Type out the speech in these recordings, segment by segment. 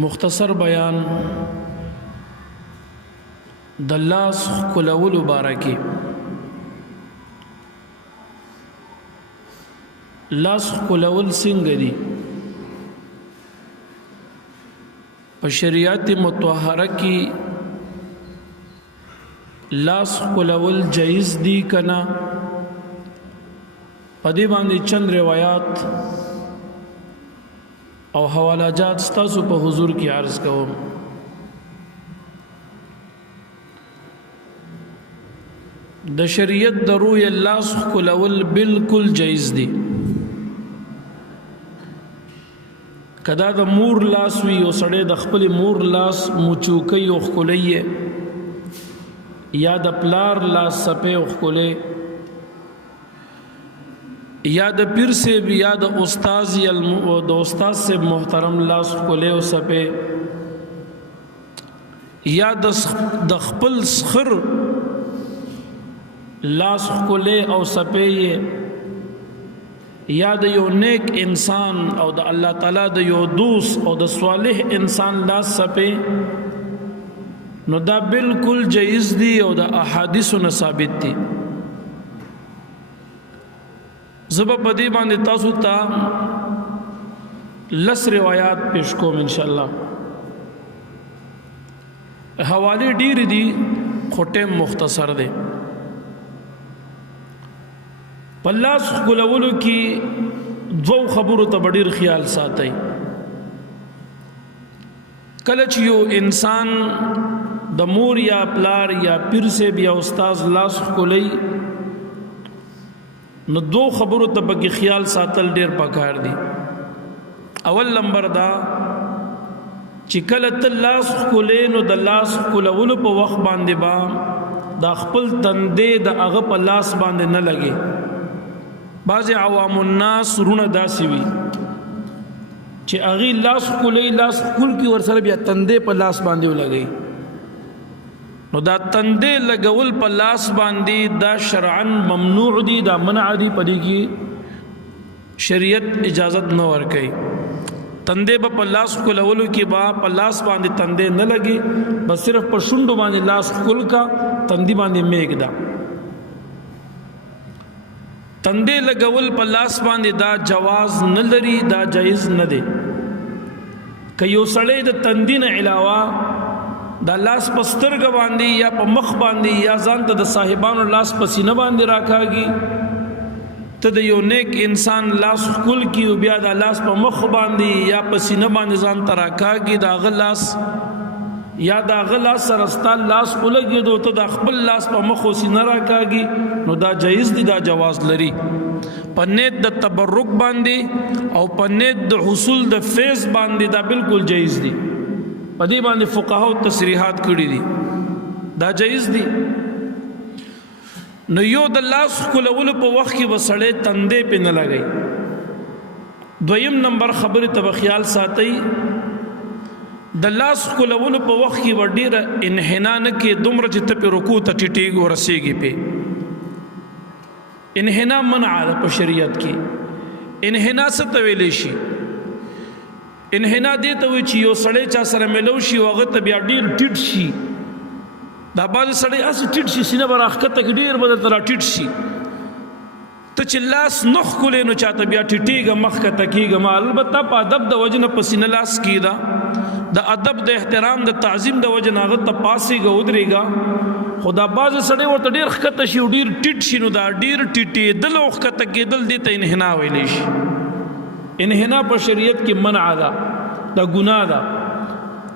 مختصر بیان د لاس ښکلولو باره کې. لاس ښکلول څنګه دي؟ په شریعت مطهره کې لاس ښکلول جایز دي کنه؟ په دې باندې چند روایات او حواله جات ستاسو په حضور کې عرض کوم. د شریعت د روی لاس ښکلول بالکل جایز دي. کدا د مور لاس وی او سړی د خپل مور لاس موچوکي او ښکلي، یا د پلار لاس سپه او ښکلي، یا د پیر سے یا د استاد یا د استاد سے محترم لاس ښکلي او سپه، یا د خپل سخر لاس ښکلي او سپه، یا د یو نیک انسان او د الله تعالی د یو دوست او د صالح انسان لاس سپه، نو دا بالکل جایز دي او د احادیثو نه ثابت دي. زبا پدی باندې تاسو ته لس روایات پیش کوم ان شاء الله. حواله ډیر دي خو ټیم مختصر دی. په لاس ښکلولو کې دوو خبرو ته ډیر خیال ساتئ. کله چې یو انسان د مور یا پلار یا پیر سے بیا استاد لاس ښکلي، نو دو خبرو ته پکې خیال ساتل ډیر پکار دي. اول نمبر دا چې کله ته لاس ښکلې، نو د لاس ښکلولو په وخت باندې با د خپل تندې د هغه په لاس باندې نه لګي. بعض عوام الناس رونه داسې وي چې هغه لاس ښکلې، لاس ښکل کی ورسره بیا تندې په لاس باندې ولګي. نو دا تندې لګول په لاس باندې دا شرعاً ممنوع دي، دا منع دي. پدې کې شریعت اجازت نه ورکوي. تندې په لاس ښکلولو کې با په لاس باندې تندې نه لګي، بس صرف په شونډو باندې لاس ښکل کا، تندې باندې میږدا. تندې لګول په لاس باندې دا جواز نه لري، دا جایز نه دی. که یو سړی د تندې نه علاوه دا لاس په سترګ باندې یا په مخ باندې یا ځان ته د صاحبانو لاس په سینه باندې راکاږي، ته د یو نیک انسان لاس ښکل کی او بیا دا لاس په مخ باندې یا په سینه باندې ځان ته راکاږي، دا غلاس یا دا غلاس سره ستاسو لاس ولګي دو ته د خپل لاس په مخ او سینه راکاږي، نو دا جایز دي، دا جواز لري. په نیت د تبرک باندې او په نیت د حصول د فیض باندې دا بالکل جایز دي. په دې باندې فقهاو تصریحات کړی دي، دا جایز دي. نو یو د لاس ښکلولو په وخت کې وسړې تندې په نه لګي. دویم نمبر خبره ته خیال ساتئ، د لاس ښکلولو په وخت کې وډیره انحنا نه کې، دومره چې ته په رکوع ته ټیټیږي او رسیږي. په انحنا منع ده په شریعت کې. انحنا څه ته ویل شي؟ انحنا دې ته وی چې یو سړی چا سره ملو شي او هغه ته بیا ډیر ټیټ شي. دا باز سړی اس ټیټ شي، سینه براخته کې ډیر بدل تر ټیټ شي. ته چې لاس نخ کولې نو چاته بیا ټیټیږي، مخ کا تکیږي. ما البته په ادب د وجنه پسینه لاس کیدا، د ادب د احترام د تعظیم د وجنه هغه ته پاسيږي ودرېږي. خدا باز سړی ورته ډیر خطه شي، ډیر ټیټ شي، نو دا ډیر ټیټې دل او خطه کې دل دې ته انحنا ویلې شي. انحنا په شریعت کې منع ده، دا ګناه ده.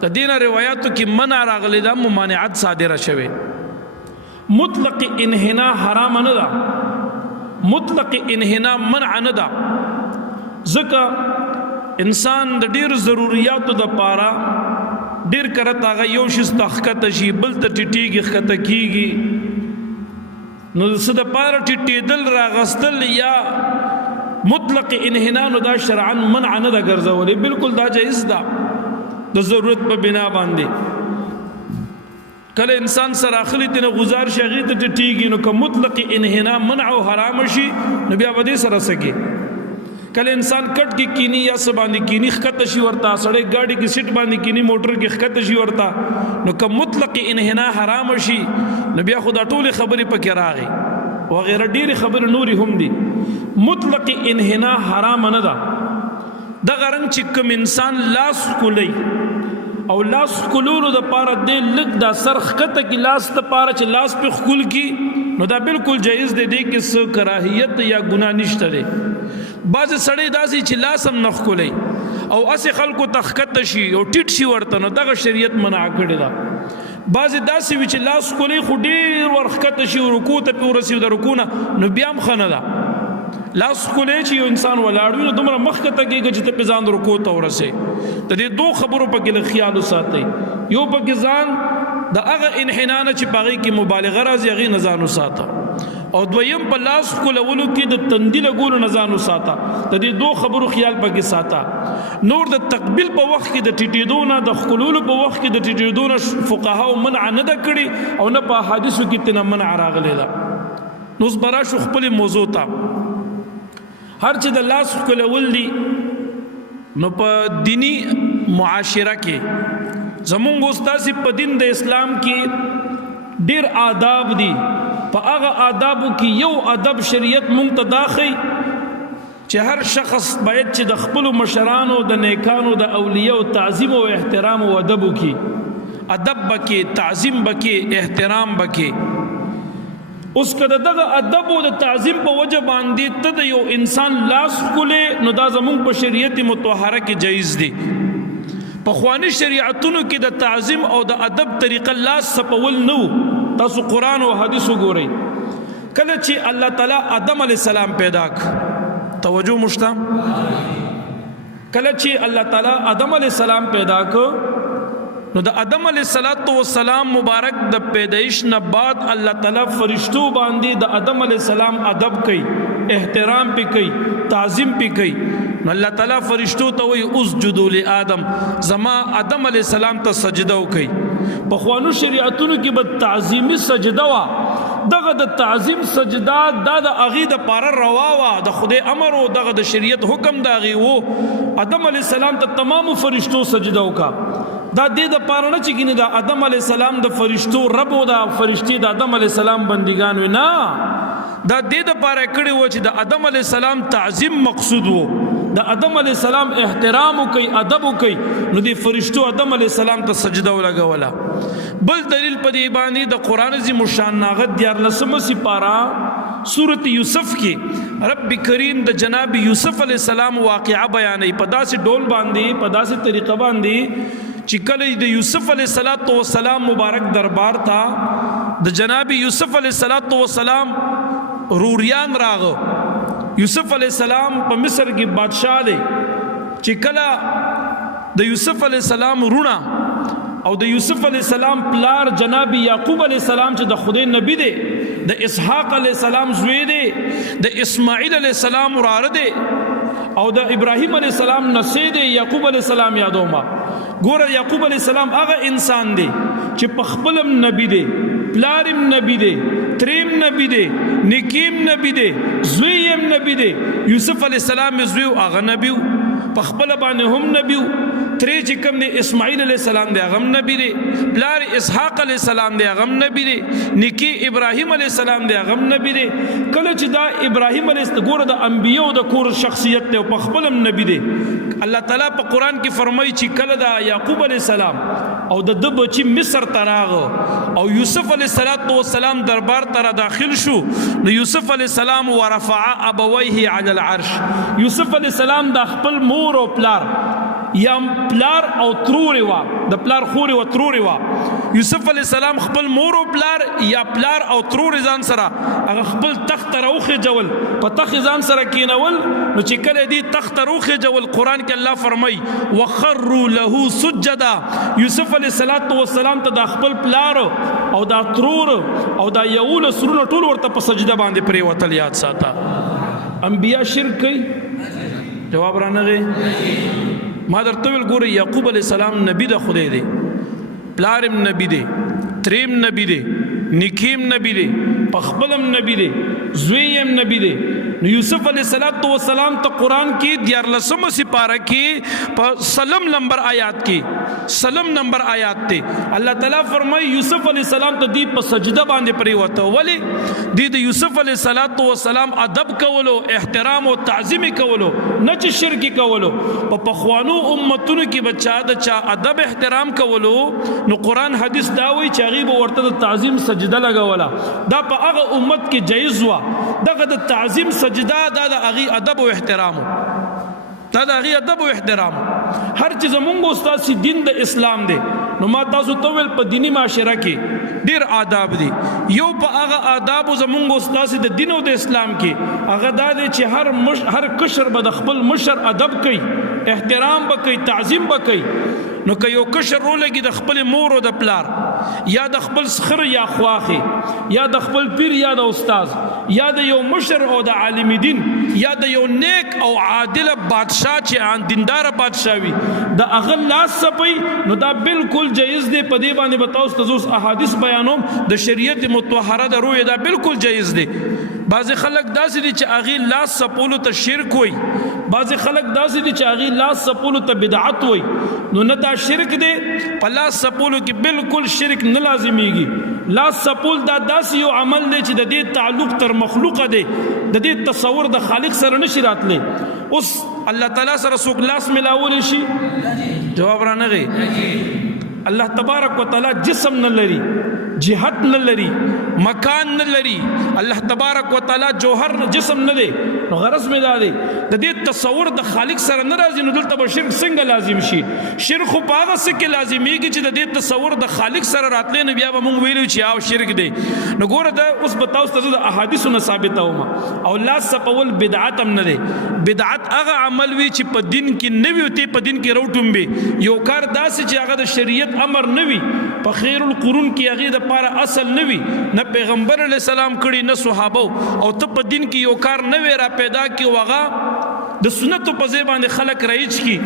د دینه روایتو کې منع راغلي، دا ممانعت صادره شوه. مطلق انحنا حرام نه ده، مطلق انحنا منع نه ده. ځکه انسان د ډیر ضرورتو د پاره ډیر کرتا غ یو شي تخکته شي، بل ته ټیټیږي خطه کیږي، نو څه د پاره ټیټېدل راغستل یا مطلق انحنا، نو دا شرعاً منع نه ده ګرځولې، بالکل دا جایز ده د ضرورت په بنا باندې. کله انسان سره اخلي تنه گزار شغی ته ټیټیږي، نو که مطلق انحنا منع او حرام شي، نو بیا ودې سره سکے. کله انسان کټ کې کینی یا څه باندې کینی ښکته شي ورته سړی گاڑی کې سیټ باندې کینی موټر کې ښکته شي ورته نو که مطلق انحنا حرام شي نو بیا خدا ټول خبرې پکې راغی وغیرہ ډېرې خبرې نورې هم دي مطلق انحنا حرام نه ده دغه رنګ چې کوم انسان لاس کولی او لاس کولولو د پاره دې لږ دا سر ښکته کې لاس د پاره چې لاس په خول کی نو دا بالکل جایز دی کې څه کراهیت یا ګناه نشته دی بعض سړی داسې چې لاس هم نخ کولی او اسې خلکو تخکته شي او ټیټ شي ورته نو دغه شریعت منع کړی ده بعض داسې وي چې لاس کولی خو ډېر ورښکته شي او رکوع ته پې ورسي د رکوع نه نو بیا هم ښه نه ده لاس کولی چې یو انسان ولاړ وي نو دومره مخکته کېږي چې ته پې ځان رکوع ته ورسې د دې 2 خبرو پکې لږ خیال وساتئ یو پکې ځان د هغه انحنا نه چې په هغې کې مبالغه راځي هغې نه ځان وساته او دویم په لاس کولولو کې د تندي لګولو نه ځان وساته د دې 2 خبرو خیال پکې ساته نور د تقبیل په وخت کې د ټیټېدو نه د ښکلولو په وخت کې د ټیټېدو نه فقهاو منع نه ده کړې او نه په احادیثو کې ترنه منع راغلی ده نو اوس به راشو خپلې موضوع ته هر چې د لاس ښکلول دي نو په دینی معاشره کې زمونږ استاسي په دین د اسلام کې ډېر آداب دي په هغه آدابو کې یو ادب شریعت مونږ ته دا ښیي چې هر شخص باید چې د خپلو مشرانو د نیکانو د اولیاء تعظیم او احترام او ادب وکړي ادب بکې تعظیم بکې احترام بکې اوس که دغه ادب او د تعظیم په وجه باندې ته د یو انسان لاس کولې نو دا زمونږ په شریعت مطهره کې جایز دي پخوانی شریعتونو کې د تعظیم او د ادب طریقه لاس سپول نو تاسو قرآن او حدیث وګورئ کله چې الله تعالی آدم علیه السلام پیدا ک توجه مشته کله چې الله تعالی آدم علیه السلام پیدا ک نو د آدم علیه السلام مبارک د پیدایش نه بعد الله تعالی فرشتو باندې د آدم علیه السلام ادب کوي احترام پی کوي تعظیم پی کوي نو الله تعالی فرشتو ته وی اسجدوا لآدم زما آدم علیه السلام ته سجده وکي په خوانو شریعتونو کې به تعظیمی سجده وا دغه د تعظیم سجده د اغه د پاره روا وا د خدای امر او دغه د شریعت حکم د اغه وو آدم علیه السلام ته تمام فرشتو سجده وکا دا دې د پاره نه چې ګینه د آدم علیه السلام د فرشتو رب او د فرشتي د آدم علیه السلام بندگان وینا دا دې د پاره کړي و چې د آدم علیه السلام تعظیم مقصود وو د آدم علیه السلام احترام کوي ادب کوي نو د فرشتو آدم علیه السلام ته سجده ولګولا بل دلیل په دې باندې د قران عظیم شان ناغت 14 سپارہ سورۃ یوسف کې رب کریم د جناب یوسف علیه السلام واقعہ بیانې په داسې ډول باندې په داسې طریقه باندې چې کله د یوسف علیه السلام مبارک دربار تا د جناب یوسف علیه السلام روریان راغو یوسف علیہ السلام په مصر کې بادشاہ دی چې کله د یوسف علیہ السلام رونا او د یوسف علیہ السلام پلار جناب یعقوب علیہ السلام چې د خدای نبی دی د اسحاق علیہ السلام زوی دی د اسماعیل علیہ السلام وراره دی او د ابراهیم علیہ السلام نسې دی یعقوب علیہ السلام یادوما ګوره یعقوب علیہ السلام هغه انسان دی چې په خپلم نبی دی پلارم نبی دی تریم نبی دی نکیم نبی دی زویم نبی دی یوسف علیہ السلام زویو هغه نبی په خپل باندې هم نبی ترې چې کوم دی اسماعیل علیہ السلام دی هغه نبی دی پلار اسحاق علیہ السلام دی هغه نبی دی نکی ابراهیم علیہ السلام دی هغه نبی دی کله چې دا ابراهیم علیہ السلام ګوره د انبیو د کور شخصیت دی په خپلم نبی دی الله تعالی په قران کې فرمایي چې کله دا یعقوب علیہ السلام او د بچی مصر تراغ او یوسف علیہ السلام دربار تر داخل شو نو یوسف علیہ السلام ورفع ابویه علی العرش یوسف علیہ السلام د خپل مور او پلار یا پلار او تروري وا د پلار خوري و تروري وا یوسف علیہ السلام خپل مور او پلار یا پلار او تروري ځان سره هغه خپل تخت روخه جول په تخت ځان سره کینول نو چې کله دی تخت روخه جول قران کې الله فرمای وخروا له سجدا یوسف علیہ السلام ته د خپل پلار او دا ترور او دا یول سرونه ټول ورته په سجده باندې پرې وتل یاد ساته انبیا شرک کوي جواب را نه ما درته ویل ګوره یعقوب علیہ السلام نبی د خدای دی پلارم نبی دی تریم نبی دی نکیم نبی دی پخپلم نبی دی زویم نبی دی نو یوسف علیہ السلام ته قرآن کې 14 سپاره کې په سلم نمبر آیات کې سلم نمبر آیات ته الله تعالی فرمایي یوسف علیہ السلام ته دی په سجده باندې پریوته ولی دی د یوسف علیہ السلام ادب کولو احترام او تعظیم کولو نه چې شرک کولو په پخوانو امتونو کې بچا د چا ادب احترام کولو نو قرآن حدیث دا وایي چې هغه به ورته د تعظیم سجده لګوله دا په هغه امت کې جایز و دغه د تعظیم سجده دا د هغه ادب او احترام دا د هغه ادب او احترام هر چې زمونږ استاد دین د اسلام دی نو ما تاسو ته ویل په دینی معاشره کې ډیر آداب دي یو په هغه آداب زمونږ استاد د دین او د اسلام کې هغه دا دی چې هر کشر به د خپل مشر ادب کوي احترام به کوي تعظیم به کوي نو که یو کشر رولګي د خپل مور او د پلار یا د خپل سخر یا خواخي یا د خپل پیر یا د استاد یا د یو مشر او د عالم دین یا د یو نیک او عادل بادشاہ چې ان دیندار بادشاہ وي د اغل لاس سپي نو دا بالکل جایز دی په دې باندې بتاو تاسو احادیث بیانوم د شریعت مطهره د روی دا بالکل جایز دی بعض خلک داسې دي چې اغه لاس سپولو ته شرک وي بعض خلک داسې دي چې اغه لاس سپولو ته بدعت وي نو نه دا شرک دی په لاس سپولو کې بالکل شرک نه لازمیږي لاس سپول دا داسې یو عمل دی چې د دې تعلق تر مخلوق دی د دې تصور د خالق سره نشي راتلی اوس الله تعالی سره څوک لاس ملاول شي جواب را نغی الله تبارک وتعالى جسم نه لري جهت نه لري مکان نه لري الله تبارک وتعالى جوهر جسم نه دی نو غرض مې دا دی د دې تصور د خالق سره نه راځي نو دلته به شرک څنګه لازم شي شرک خو په هغه څه کې لازميږي چې د دې تصور د خالق سره راتلی نه بیا به مونږ ویلو چې او شرک دی نو ګوره دا اوس بتاو تاسو د احادیثو نه ثابته ومه او لاس سپول بدعت هم نه دی بدعت هغه عمل وی چې په دین کې نه وي او ته په دین کې روټوم به یو کار داسې چې هغه د شریعت امر نه وي په خیر القرون کې هغه د پاره اصل نه وي نه پیغمبر علی السلام کړي نه صحابه او ته په دین کې یو کار نه وی را پیدا کی وغا د سنتو په ځای باندې خلق رایج کی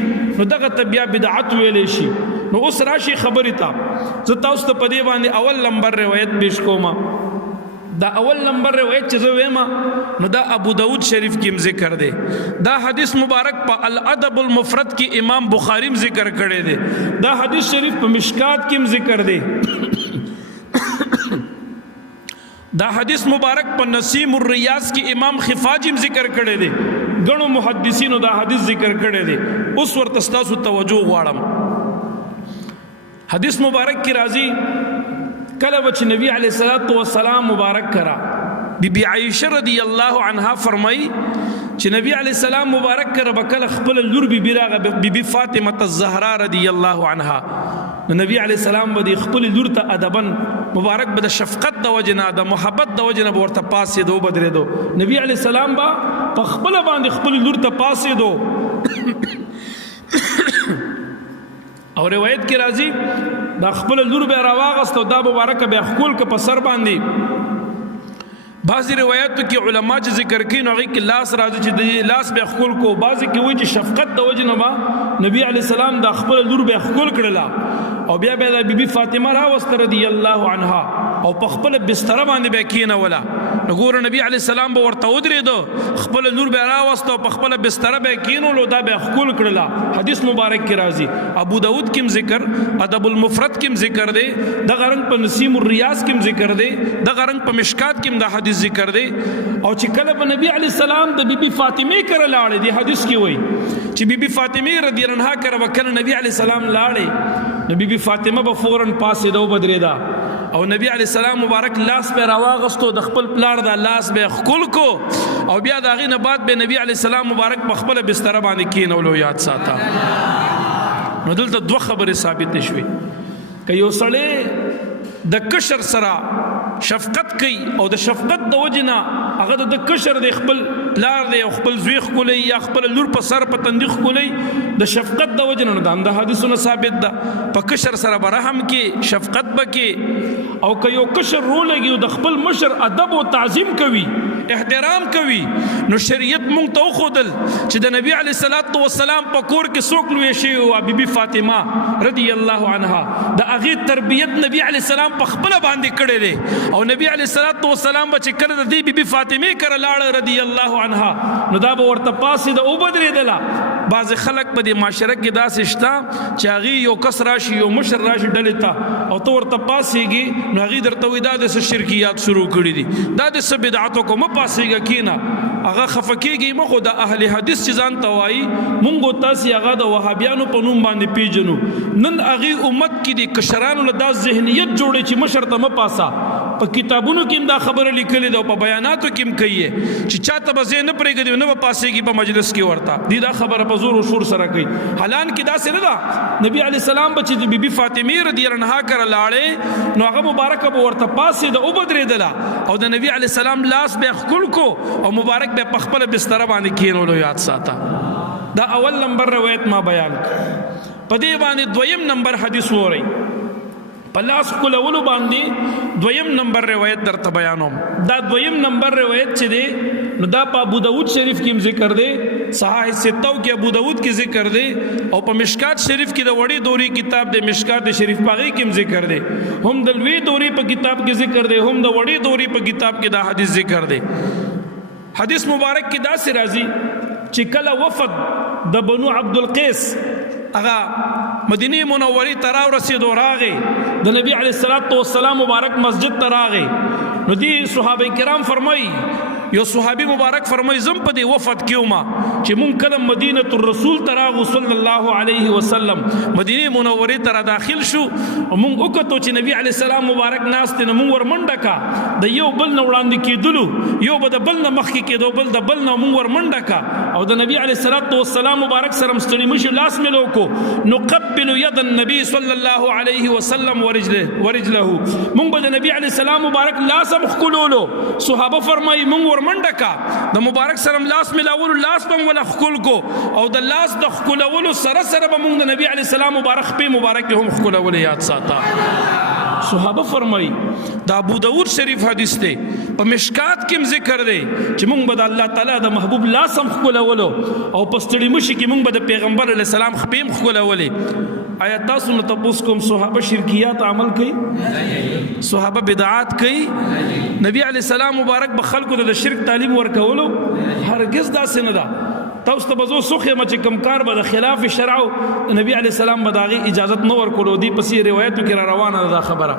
نو دغه تبیا بدعت ویلې شي نو اوس راشي خبرې تا زه تاسو ته په دې باندې اول نمبر روایت پیش کوم دا اول نمبر روایت چې زه وایم نو دا ابو داود شریف کې ذکر دی دا حدیث مبارک په الادب المفرد کې امام بخاری ذکر کړی دی دا حدیث شریف په مشکات کې ذکر دی دا حدیث مبارک په نسیم الریاض کې امام خفاجی ذکر کړی دی غنو محدثینو دا حدیث ذکر کړی دی اوس ورته تاسو توجه غواړم حدیث مبارک کې راځي کله چې نبی علیہ الصلوۃ والسلام مبارک کرا بی بی عائشہ رضی الله عنها فرمای چې نبی علیہ السلام مبارک کرا بکله خپل لور بی بی فاطمه الزهرا رضی الله عنها نبی علیہ السلام بدی خپل لور ته ادبن مبارک به د شفقت د وجنه د محبت د وجنه ورته پاسې دو بدرې دو نبی علیہ السلام با په خپل باندې خپل لور ته پاسې دو او روایت کې راځي دا خپل لور به راواغست او دا مبارک به خپل ک په سر باندې بعضی روایتو کې علما چې ذکر کوي نو هغه کې لاس راځي چې لاس به خپل کو بعضی کې وایي چې شفقت د وجنه ما نبی علیہ السلام دا خپل لور به خپل کړلا او بیا به د بیبي فاطمه راوست رضی الله عنها او په خپل بستر باندې به کینه ولا نګور نبی علیہ السلام به ورته ودرېدو خپل نور به راوست او په خپل بستر به کینولو دا به خپل کړلا حدیث مبارک کې راځي ابو داود کې ذکر ادب المفرد کې ذکر دی د غرنګ په نسیم الریاض کې ذکر دی د غرنګ په مشکات کې دا حدیث ذکر دی او چې کله په نبی علیہ السلام د بیبي فاطمه کړه لاړې دی حدیث کې وایي چې بیبي فاطمه رضی الله عنها کړه وکړه نبی علیہ السلام لاړې نبی فاطمه به فورن پاسې دو بدرېدا او نبی علیہ السلام مبارک لاس به راواغستو د خپل پلار دا لاس به خپل کو او بیا دا غي نه بعد به نبی علیہ السلام مبارک په خپل بستر باندې کینولو یاد ساته نو دلته دوه خبره ثابت شوي که یو سړی د کشر سره شفقت کوي او د شفقت د وجنه هغه د کشر د خپل پلار دی او خپل زوی خولي یا خپل لور په سر په تندخ خولي د شفقت د وجنه نه د حدیثونو ثابت ده په کشر سره برحم کې شفقت بکې او که یو کشر رولګي د خپل مشر ادب او تعظیم کوي احترام کوي نو شریعت مونږ ته وښودل چې د نبی علیه الصلاۃ والسلام په کور کې څوک لوی شوی و بی بی فاطمه رضی الله عنها د هغې تربیت نبی علیه السلام په خپله باندې کړی دی او نبی علیه الصلاۃ والسلام به چې کله د دې بی بی فاطمې کره لاړه رضی الله عنها نو دا به ورته پاسې د وبدرېدله بعض خلک په دې معاشره کې داسې شته چې هغې یو کس راشي یو مشر راشي ډلې ته او ته ورته پاسېږي نو هغې درته وایي دا د څه شرکیات شروع کړي دي دا د څه بدعتو کو مه پاسېږه کښېنه هغه خفه کېږي مه خو د اهل حدیث چې ځان ته وایي مونږ او تاسې هغه د وهابیانو په نوم باندې پیژنو نن هغې امت کې د کشرانو له دا ذهنیت جوړی چې مشر ته مه پاسه په کتابونو کې هم دا خبره لیکلې ده او په بیاناتو کې هم کوي چې چاته به ځای نه پرېږدي نه به پاسېږي په مجلس کې ورته دی دا خبره په زور و شور سره کوي حالان کې داسې نه ده نبی علیه السلام به چې د بی بی فاطمې رضی الله عنها کره لاړې نو هغه مبارکه به ورته پاسې د وبدرېدله او د نبی علیه السلام لاس به یې ښکل کو او مبارک به یې په خپله بستره باندې کښېنولو یاد ساته دا اول نمبر روایت ما بیان په دې باندې دویم نمبر حدیث وورئ په لاس ښکلولو باندې دویم نمبر روایت درته بیانوم دا دویم نمبر روایت چې دی نو دا په ابو داود شریف کې ذکر دی صحاح ستو کې ابو داود کې ذکر دی او په مشکات شریف کې د وړې دوري کتاب د مشکات شریف پاغي کې ذکر دی هم د لوی دوري په کتاب کې ذکر دی هم د وړې دوري په کتاب کې دا حدیث ذکر دی حدیث مبارک کې دا سي راځي چې کله وفد د بنو عبد القیس هغه مدینه منورې ته راورسېدو راغې د نبی علیه الصلاۃ والسلام مبارک مسجد ته راغې نو دی صحابه کرام فرمایي یو صحابي مبارک فرمایي زم په دې وفد کې وم چې مونږ کله مدینه الرسول ته راغو صلی الله علیه وسلم مدینه منورې ته را داخل شو او مونږ وکتو چې نبی علیه السلام مبارک ناست دی نو مونږ ورمنډه کا د یو بل نه وړاندې کېدلو یو به د بل نه مخکې کېدو بل د بل نه مونږ ورمنډه کا او د نبی علیه الصلاۃ والسلام مبارک سره مستړي مشو لاس ملو کو نقبل ید النبي صلی الله علیه وسلم ورجله مونږ به د نبی علیه السلام مبارک لاس هم ښکلولو صحابه فرمایي مونږ منډه کا د مبارک سره لاس ملاولو لاس به ولا خکل کو او د لاس د خکلولو سره سره به موږ د نبی علیه السلام مبارک په مبارک هم خکلول یاد ساته صحابه فرمایي د ابو داود شریف حدیث دی په مشکات کې ذکر دی چې موږ به د الله تعالی د محبوب لاس هم خکلولو او په ستړي مشي کې موږ به د پیغمبر علیه السلام خپې هم خکلولې آیا تاسو نه تاسو کوم صحابه شرکیات عمل کوي صحابه بدعات کوي نبی علیه السلام مبارک به خلکو ته د شرک تعلیم ورکولو هرگز داسې نه ده تاسو ته به زه وسوخیم چې کوم کار به د خلاف شرع نبی علیه السلام به د هغې اجازت نه ورکولو دې پسې روایتو کې را روانه ده دا خبره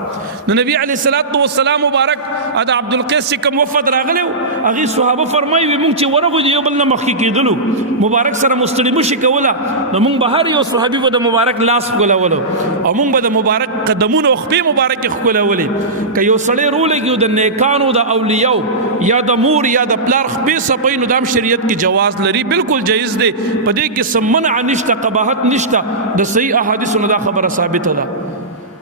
نو نبی علیه الصلاۃ والسلام مبارک د عبدالقیس چې کوم وفد راغلی و هغې صحابه فرمایي وي مونږ چې ورغو د یو بل نه مخکې کېدلو مبارک سره مستړي مشي کوله نو مونږ به هر یو صحابي به د مبارک لاس ښکلولو او مونږ به د مبارک قدمونه او خپې مبارکې ښکلولې که یو سړی رولګي د نیکانو د اولیاو یا د مور یا د پلار خپې صفوي نو دا هم شریعت کې جواز لري بالکل جایز دی په دې کې څه منع نشته قباحت نشته د صحیح احادیثو نه دا خبره ثابته ده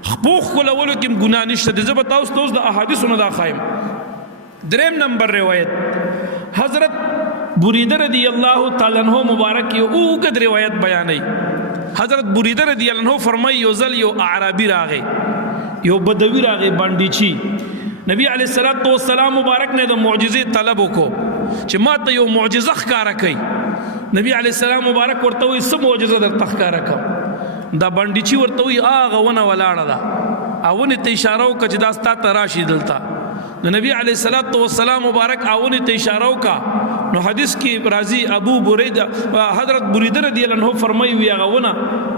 خپو ښکلولو کې هم ګناه نشته دی زه به تاسو ته اوس د احادیثو نه دا ښایم دریم نمبر روایت حضرت بریده رضی الله تعالی عنہ مبارک یو اوږد روایت بیانوي حضرت بریده رضی الله عنہ فرمایي یو ځل یو اعرابي راغی یو بدوي راغی باندې نبی علیه الصلاۃ والسلام مبارک نے د معجزې طلب وکړو چې ما ته یو معجزه ښکاره کوي نبی علیه السلام مبارک ورته وایي څه معجزه درته ښکاره کړم دا بنډیچي ورته وایي هغه ونه ولاړه ده او ونې ته اشاره وکړه چې دا ستا ته راشي دلته نو نبی علیه الصلاۃ والسلام مبارک ونې ته اشاره وکړه نو حدیث کې راځي ابو بریده حضرت بریده رضی الله عنه فرمایي وي هغه ونه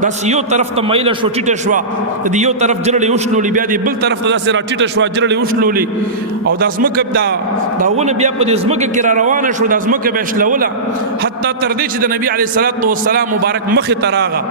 داسې یو طرف ته میله شو ټیټه شوه د یو طرف جرړې وشلولې بیا د بل طرف ته داسې را ټیټه شوه جرړې وشلولې او دا ځمکه دا ونه بیا په دې ځمکه کې را روانه شو دا ځمکه بیا شلوله حتی تر دې چې د نبي علیه الصلاۃ والسلام مبارک مخې ته راغه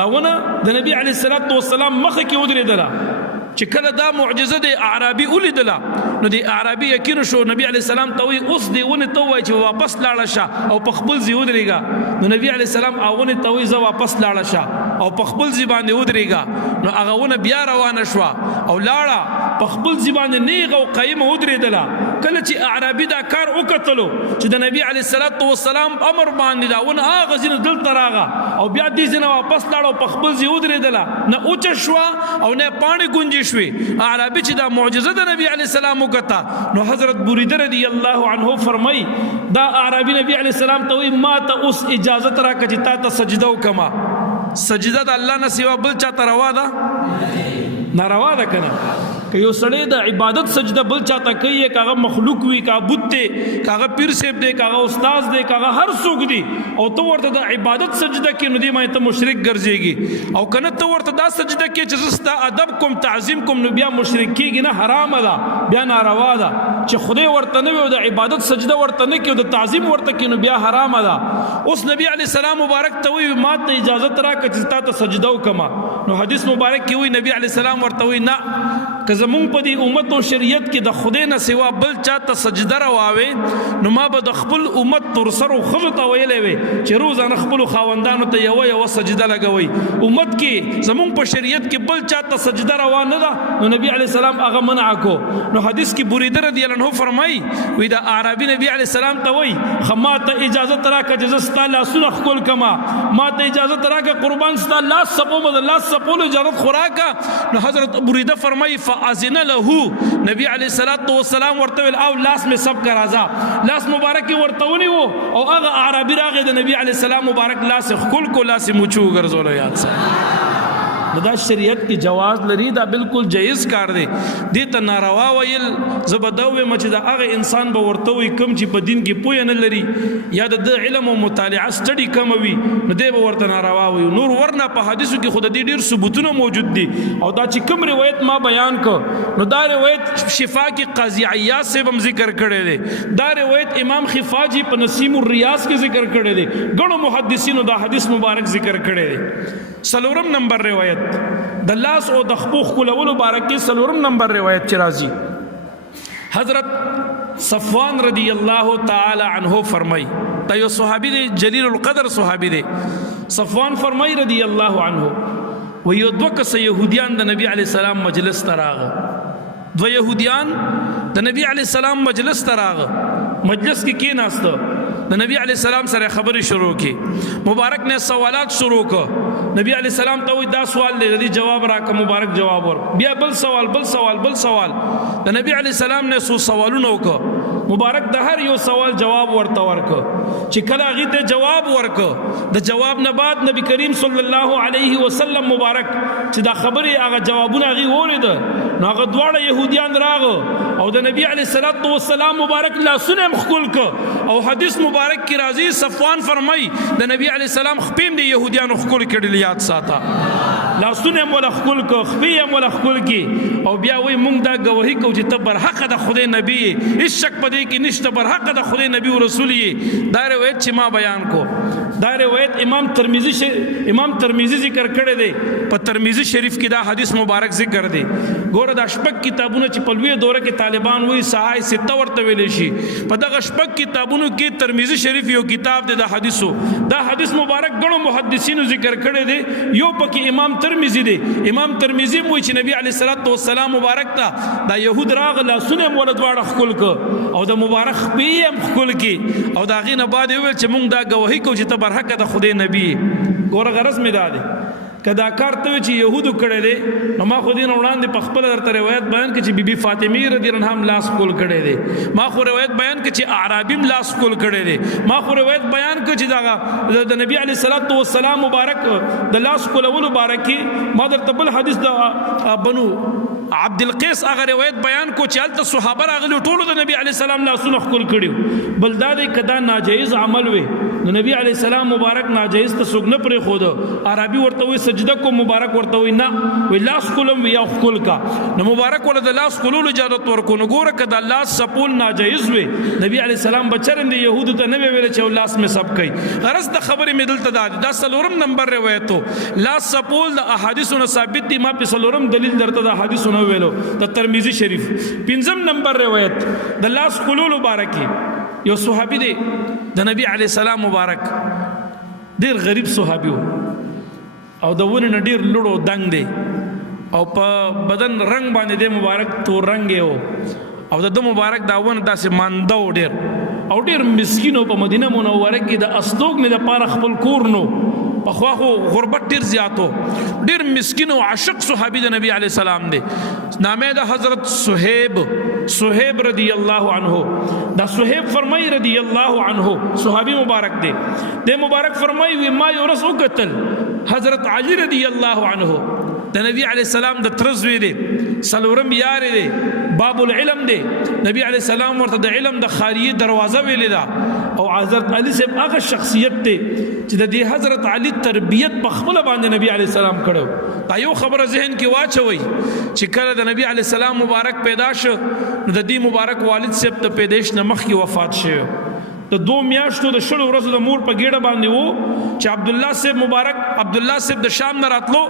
دا ونه د نبي علیه الصلاۃ والسلام مخې کې ودرېدله چې کله دا معجزه د اعرابي ولیدله نو د اعرابي یقین شو نبی علیه السلام ته وایي اوس دې ونې ته ووایي چې واپس لاړه شه او په خپل ځای ودرېږه نو نبی علیه السلام ونې ته وایي زه واپس لاړه شه او په خپل ځای باندې ودرېږه نو هغه ونه بیا روانه شوه او لاړه په خپل ځای باندې نیغه او قیمه ودرېدله کله چې اعرابي دا کار وکتلو چې د نبی علیه الصلاۃ والسلام امر باندې دا ونه هغه ځای نه دلته راغه او بیا دې ځای نه واپس لاړه او په خپل ځای ودرېدله نه اوچه شوه او نه پاڼې ګونجې شوې اعرابي چې دا معجزه د نبی علیه السلام وکتا نو حضرت بریده رضی الله عنه فرمای دا عربی نبی علیہ السلام ته وی ما ته اوس اجازت راکړه چې تا ته سجده وکما سجده د الله نه سوا بل چاته روا ده ناروا ده کنه که یو سړی د عبادت سجده بل چاته کوي کاغه مخلوق وي کا بت دی کاغه پیر صاحب دی کاغه استاد دی کاغه هر څوک دی او ته ورته د عبادت سجده کې نو دی ما ته مشرک ګرځيږي او کنه ته ورته دا سجده کې چې زستا ادب کوم تعظیم کوم نو بیا مشرک کېږي نه حرام ده بیا ناروا ده چې خدای ورته نه وي د عبادت سجده ورته نه کوي د تعظیم ورته کوي نو بیا حرام ده اوس نبی علی السلام مبارک ته وی ما ته اجازه راکړه چې تا ته سجده وکما نو حدیث مبارک کې وی نبی علی السلام ورته وی نه که زمون په دې امت او شریعت کې د خدای نه سوا بل چاته سجده راوي نو ما به د خپل امت تر سره خو ته ویلې وي چې روزانه خپل خاوندانو ته یو سجده لګوي امت کې زمون په شریعت کې بل چاته سجده روا نه ده نو نبی علی السلام هغه منع کو نو حدیث کې بریده رضی الله عنه فرمای وی دا عربی نبی علی السلام ته وی خما ته اجازه راکړه چې زستا لاسونه خپل کما ما ته اجازه راکړه قربان ستا لاس سپو مد لاس سپول اجازه خوراکا نو حضرت بریده فرمای فاذن له نبی علیہ الصلوۃ والسلام ورته او لاس میں سب کا رضا لاس مبارک ورتونی وو او هغه عربی راغی د نبی علیہ السلام مبارک لاس خل کو لاس موچو ګرځول یاد سره دا شریعت کی جواز لري دا بالکل جایز کار دی دې ته ناروا ویل زبدوي مچ دا هغه انسان به ورته وي کم چې په دین کې پوی نه لري یا د علم او مطالعه سټډي کم وي نو دی به ورته ناروا وي نور ورنه په حدیثو کې خود دې ډیر ثبوتونه موجود دي او دا چې کوم روایت ما بیان کو نو دا روایت شفا کې قاضی عیاض سے هم ذکر کړي دي دا روایت امام خفاجی په نسیم الریاض کې ذکر کړي دي ګڼو محدثینو دا حدیث مبارک ذکر کړي دي سلورم نمبر روایت د لاس او د خپوخ کولولو بارکه سلورم نمبر روایت چې راځي حضرت صفوان رضی الله تعالی عنہ فرمای دا یو صحابی دی جلیل القدر صحابی دی صفوان فرمای رضی الله عنہ و یو دوه کس يهوديان د نبی علی السلام مجلس تراغ دو يهوديان د نبی علی السلام مجلس تراغ مجلس کې کېناست د نبی علیہ السلام سره خبرې شروع کی مبارک نے سوالات شروع کو نبی علیہ السلام ته دا سوال دی جواب راکا مبارک جواب ور بیا بل سوال د نبی علیہ السلام نے سو سوالونه وکړه مبارک د هر یو سوال جواب ورته ورکړه چې کله هغه ته جواب ورکړه د جواب نه بعد نبی کریم صلی الله علیه وسلم مبارک چې دا خبره هغه جوابونه هغه ورید نو هغه دواړه يهوديان راغ او د نبی علیہ الصلوۃ والسلام مبارک لاسونه مخکول ک او حدیث مبارک کی راضی صفوان فرمای د نبی علیہ السلام خپیم دی يهوديان خکول کړي یاد ساته لاسونه مولا خکول ک خپیم مولا خکول کی او بیا وای مونږ دا گواہی کو چې تبر حق د خدای نبی هیڅ شک پدې کې نشته بر حق د خدای نبی او رسول یې دا روایت چې ما بیان کو دا روایت امام ترمذی ذکر کړی دی په ترمذی شریف کې دا حدیث مبارک ذکر دی ګوره د شپږ کتابونو چې په لوی دوره کې طالبان وایي صحای سته ورته ویل شي په دغه شپږ کتابونو کې ترمذی شریف یو کتاب دی د حدیثو دا حدیث مبارک ګڼو محدثینو ذکر کړی دی یو پکې امام ترمذی دی امام ترمذی وایي چې نبی علیه الصلوۃ والسلام مبارک ته دا يهود راغله سونه مولد واړه خپل کو او د مبارک پیم خپل کی او دا غینه بعد ویل چې مونږ دا گواہی کو چې ته برحق د خدای نبی ګوره غرض می داده کدا کار ته چې يهودو کړي دي نو ما خو دین وړاندې په خپل درته روایت بیان کړي چې بیبي فاطمه رضی الله عنها لاس کول کړي دي ما خو روایت بیان کړي چې اعرابیم لاس کول کړي دي ما خو روایت بیان کړي چې د نبی علیه الصلوۃ والسلام مبارک د لاس کولولو مبارکي ما درته بل حدیث د بنو عبد القیس هغه روایت بیان کو چې الته صحابه راغلي ټولو د نبی علی السلام لاسونه خپل کړیو بل دا دی کدا ناجایز عمل وي نو نبی علی السلام مبارک ناجایز ته سګنه پرې خود عربي ورته وي سجده کو مبارک ورته وي نه وی لاس کولم یا خپل کا نو مبارک ول د لاس کولو اجازه ورکو نو ګوره کدا لاس سپول ناجایز وي نبی علی السلام بچرن دی يهود ته نه ویل چې لاس می سب کوي غرض د خبرې مدلته دا سلورم نمبر روایتو لاس سپول د احادیثونو ثابت دي ما په سلورم دلیل درته د احادیثونو ویلو د ترمذی شریف پنځم نمبر روایت د لاس کولو مبارکي یو صحابي دی د نبی علی السلام مبارک ډیر غریب صحابي او د ونه ډیر لړو دنګ دی او په بدن رنگ باندې دی مبارک تو رنگ او د مبارک دا ونه داسې ماندو ډیر او ډیر مسکینو په مدینه منوره کې د استوګ نه د پاره خپل کور نو پخوا خو غربت ډیر زیاتو ډیر مسکین او عاشق صحابي د نبی علی السلام دی نامه د حضرت صہیب رضی اللہ عنہ دا صہیب فرمائی رضی اللہ عنہ صحابی مبارک دے دے مبارک فرمائی وی ما یورس اقتل حضرت علی رضی اللہ عنہ دا نبی علیہ السلام دا ترزوی دے سلورم یار دے باب العلم دے نبی علیہ السلام ورته د علم د خاریه دروازه ویلې ده او حضرت علی صاحب هغه شخصیت ته چې د دې حضرت علی تربیت په خپل باندې نبی علیہ السلام کړو دا یو خبره ذهن کې واچوي چې کله د نبی علیہ السلام مبارک پیدا شو د دې مبارک والد صاحب ته پیدائش نه مخکې وفات شو د 2 میاشتو د شلو ورځو د مور په ګیډه باندې وو چې عبد الله صاحب مبارک عبد الله صاحب د شام نه راتلو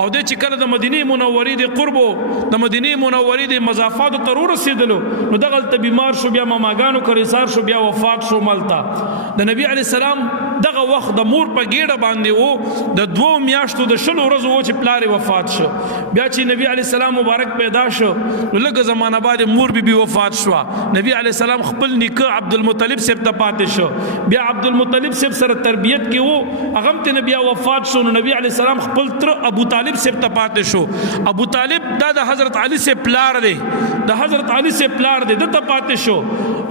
او د چې کله د مدینه منورې د قربو د مدینه منورې د مضافات ته رسیدلو نو دغه ته بیمار شو بیا ماګانو کریسار شو بیا وفات شو ملتا د نبی علی السلام دغه وخت د مور په ګیډه باندې وو د 2 میاشتو د شلو ورځو وو چې پلار وفات شو بیا چې نبی علی السلام مبارک پیدا شو لږه زمانہ بعد مور بي وفات شو نبی علی السلام خپل نیکه عبد المطلب صاحب پاتې شو بیا عبد المطلب صاحب سره تربیت کې وو هغه ته نبی وفات شو نو نبی علی السلام خپل تر ابو طالب صاحب ته پاتې شو ابو طالب دا د حضرت علی سے پلار دی د حضرت علی سے پلار دی د ته پاتې شو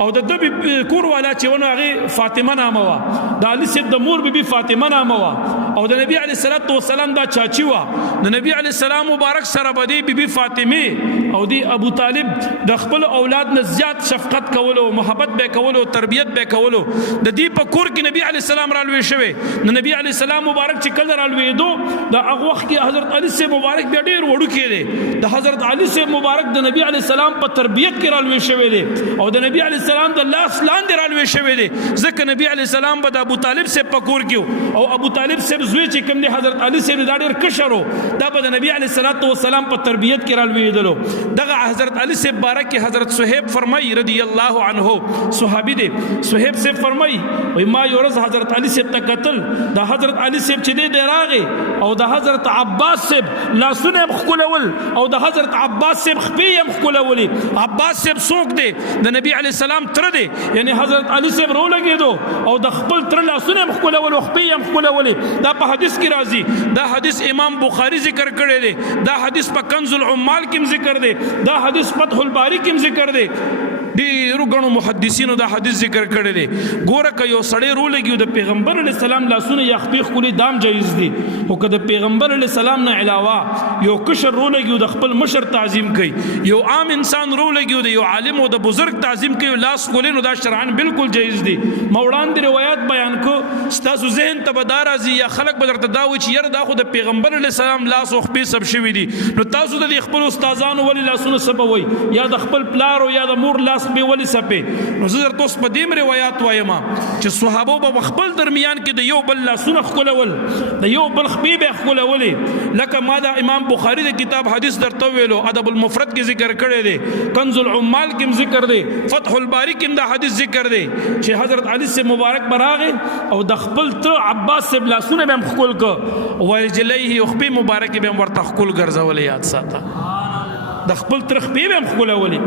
او د دې کور والا چې ونه هغه فاطمه نامه وا د علی صاحب د مور بي فاطمه نامه وا او د نبی علی صلوات و سلام دا چاچی وا د نبی علی السلام مبارک سره بدی بي فاطمه او دی ابو طالب د خپل اولاد نه زیات شفقت کولو محبت به کولو تربیت به کولو د دې په کور کې نبی علی السلام رالوي شوی نو نبی علی السلام مبارک چې کله رالوي دو د هغه وخت کې حضرت علی سے مبارک بیا ډیر وړو کې دی د حضرت علی سے مبارک د نبی علی السلام په تربیت کې رالوي شوی دی او د نبی علی السلام د لاس لاندې رالوي شوی دی ځکه نبی علی السلام په ابو طالب سے په کور کې او ابو طالب سے زوی چې کوم دی حضرت علی سے د ډیر کشرو دا په نبی علی السلام په تربیت کې رالوي دلو دغه حضرت علی سے بارک حضرت صہیب فرمای رضی اللہ عنہ صحابی دی صہیب سے فرمائی وای ما یورز حضرت علی سے تقتل دا حضرت علی سے چې دی راغه او دا حضرت عباس سے لا سنه خلول او دا حضرت عباس سے خپیم خلولي عباس سے سوق دی د نبی علی السلام تر دی یعنی حضرت علی سے رو لګیدو او د خپل تر لا سنه خلول او خپیم خلولي دا په حدیث کې راځي دا حدیث امام بخاری ذکر کړی دی دا حدیث په کنز العمال کې ذکر دی دا حدیث فتح الباری کې ذکر دی ډیرو غنو محدثینو دا حدیث ذکر کړی دی ګوره که یو سړی رو لګیو د پیغمبر علی السلام لاسونه یا خپل خولي دام جایز دي او که د پیغمبر علی السلام نه علاوه یو کشر رو لګیو د خپل مشر تعظیم کوي یو عام انسان رو لګیو د یو عالم او د بزرگ تعظیم کوي لاس خولینو دا شرعاً بالکل جایز دي مولانا دی روایت بیان کو ستاسو ذهن ته بدار ازي یا خلق بدرته دا و چې ير دا خو د پیغمبر علی السلام لاس او خپل سب شوی دي نو تاسو د خپل استادانو ولی لاسونه سبوي یا د خپل پلار او یا د مور لاس به ولی سپه نو زه درته اوس په دې روایت وایم چې صحابه په خپل درمیان کې د یو بل لاسونه خولول د یو بل خپې به خولولې لکه ما دا امام بخاری د کتاب حدیث درته ویلو ادب المفرد کې ذکر کړی دی کنز العمال کې ذکر دی فتح الباری کې دا حدیث ذکر دی چې حضرت علی سے مبارک براغه او د خپل تر عباس سے لاسونه به خول کو ورجلیه او خپې مبارک به ورته خول ګرځول یاد ساته د خپل تر خپې به خولولې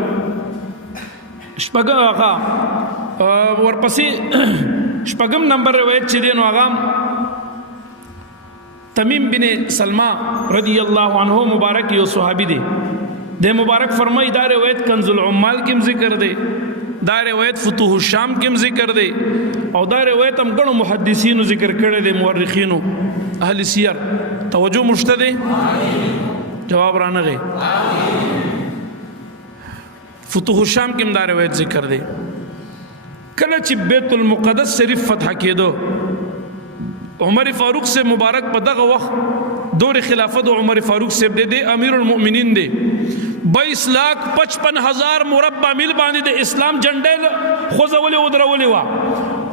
شپږم نمبر روایت چې دی نو هغه تمیم بن سلمہ رضی اللہ عنہ مبارک یو صحابی دی د مبارک فرمای دا روایت کنز العمال کې ذکر دی دا روایت فتوح الشام کې ذکر دی او دا روایت هم ګڼو محدثینو ذکر کړی دی مورخینو اهل سیر توجه مشته دی جواب رانغی فتوح الشام کې دا روایت ذکر دی کله چې بیت المقدس شریف فتح کېدو عمر فاروق سے مبارک په دغه وخت دور خلافت عمر فاروق سے دی امیر المؤمنین دی 22,55,000 مربع میل باندې د اسلام جنډې خوځولې او درولې وا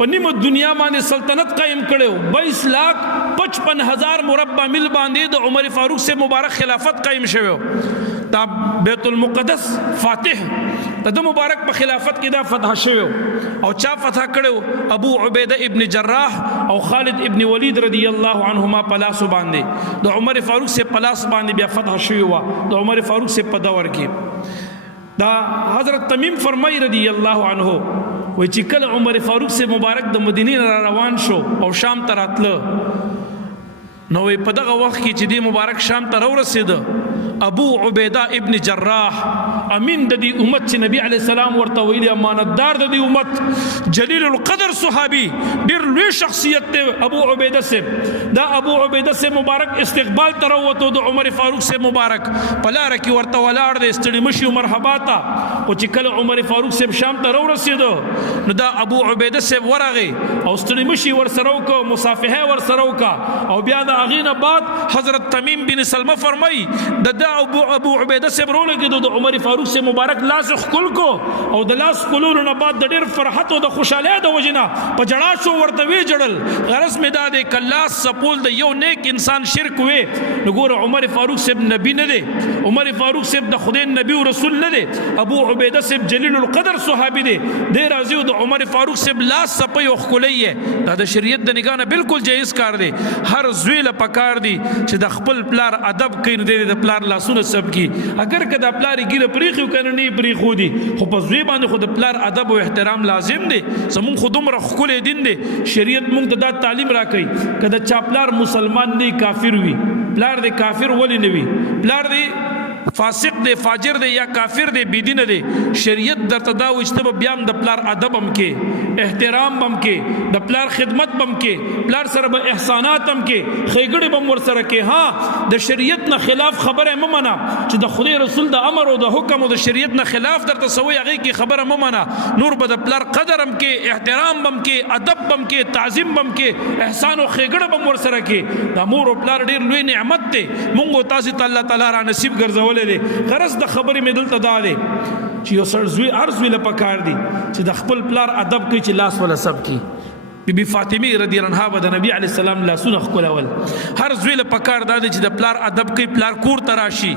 په نیمه دنیا باندې سلطنت قائم کړو 22,55,000 مربع میل باندې د عمر فاروق سے مبارک خلافت قائم شوه دا بیت المقدس فاتح د مبارک په خلافت کې دا فتح شوه او چا فتح کړو ابو عبیده ابن جراح او خالد ابن ولید رضی اللہ عنہما پلاس باندې د عمر فاروق سے پلاس باندې بیا فتح شوه د عمر فاروق سے په دور کې دا حضرت تمیم فرمای رضی اللہ عنہ وای چې کله عمر فاروق سے مبارک د مدینې را روان شو او شام ته راتله نو په دغه وخت کې چې دی مبارک شام ته راورسېده ابو عبیده ابن جراح امین د دې امت چې نبی علیه السلام ورته ویلي امانتدار د دې امت جلیل القدر صحابي ډېر لوی شخصیت دی ابو عبیده صاحب دا ابو عبیده صاحب مبارک استقبال ته راووتو د عمر فاروق صاحب مبارک په لاره کې ورته ولاړ دی ستړي مشي مرحبا ته خو چې کله عمر فاروق صاحب شام ته راورسېده نو دا ابو عبیده صاحب ورغی او ستړي مشي ورسره وکړه مصافحه ورسره وکړه او بیا د هغې نه بعد حضرت تمیم بن سلمه فرمایي د ابو عبیده صاحب راولګېدو د عمر فاروق صاحب مبارک لاس ښکل کو او د لاس ښکلولو نه بعد د ډېر فرحت او د خوشحالۍ د وجې نه په ژړا شو ورته ویې ژړل غرض مې دا دی که لاس سپول د یو نیک انسان شرک وې نو ګوره عمر فاروق صاحب نبی نه دی عمر فاروق صاحب د خدای نبی او رسول نه دی ابو عبیده صاحب جلیل القدر صحابي دی دی راځي او د عمر فاروق صاحب لاس سپوي او ښکلی یې دا د شریعت د نګاه نه بالکل جایز کار دی هر زوی له پکار دی چې د خپل پلار ادب کوي نو د پلار لاسونه سب کی اگر که د پلار ګیره پریخي کنه نه پریخو دي خو په زوی باندې خو د پلار ادب او احترام لازم دی زمون خو دومره ښکلی دین دی شریعت مونږ ته دا تعلیم راکوي که د چا پلار مسلمان نه کافر وي پلار دی کافر ولې نه وي پلار دی فاسق دی فاجر دی یا کافر دی بيدینه دی شریعت درته دا وایي چې ته بیا هم د پلار ادب هم کې احترام هم کې د پلار خدمت هم کې پلار سره به احسانات هم کې ښېګړې به هم ورسره کې ها د شریعت نه خلاف خبره مه منه چې د خدای رسول د امر او د حکم او د شریعت نه خلاف درته څه وایي هغې کې خبره مه منه نور به د پلار قدر هم کې احترام هم کې ادب هم کې تعظیم هم کې احسان او ښېګړه به هم ورسره کې دا مور او پلار ډېر لوی نعمت دی مونږ او تاسې ته الله تعالی را نصیب ګرځولی دی غرض د خبرې مې دلته دا دی چې یو سړی زوی هر زوی له پکار دی چې د خپل پلار ادب کوي چې لاس ولا سب کی بی فاطمه رضی الله عنها د نبی علی السلام لاسونه ښکلول هر زوی له پکار دا دی چې د پلار ادب کوي پلار کور ته راشي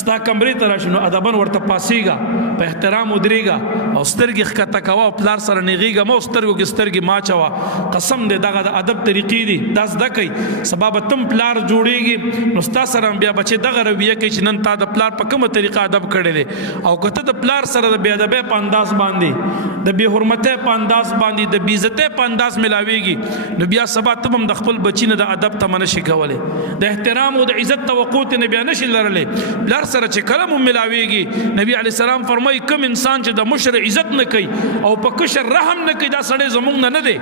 ستا کمرې ته راشي نو ادبن ورته پاسېږه په احترام ودرېږه او سترګې ښکته کوه او پلار سره نیغېږه مه سترګو کې سترګې ما اچوه قسم دی دغه د ادب طریقې دي دا زده کوي سبا به تم پلار جوړېږي نو ستا سره بیا بچې دغه رویه کوي چې نن تا د پلار په کومه طریقه ادب کړی دی او که ته د پلار سره د بې ادبۍ په انداز باندې د بې حرمتۍ په انداز باندې د بې عزتۍ په انداز ملاویږي نو بیا سبا ته هم د خپل بچي نه د ادب تمه نشي کولی د احترام او د عزت توقع ته نه بیا نشي لرلی پلار سره چې کله مو ملاویږي نبی علیه السلام فرمایي کوم انسان چې د مشر عزت نه کوي او په کشر رحم نه کوي دا سړی زمونږ نه دی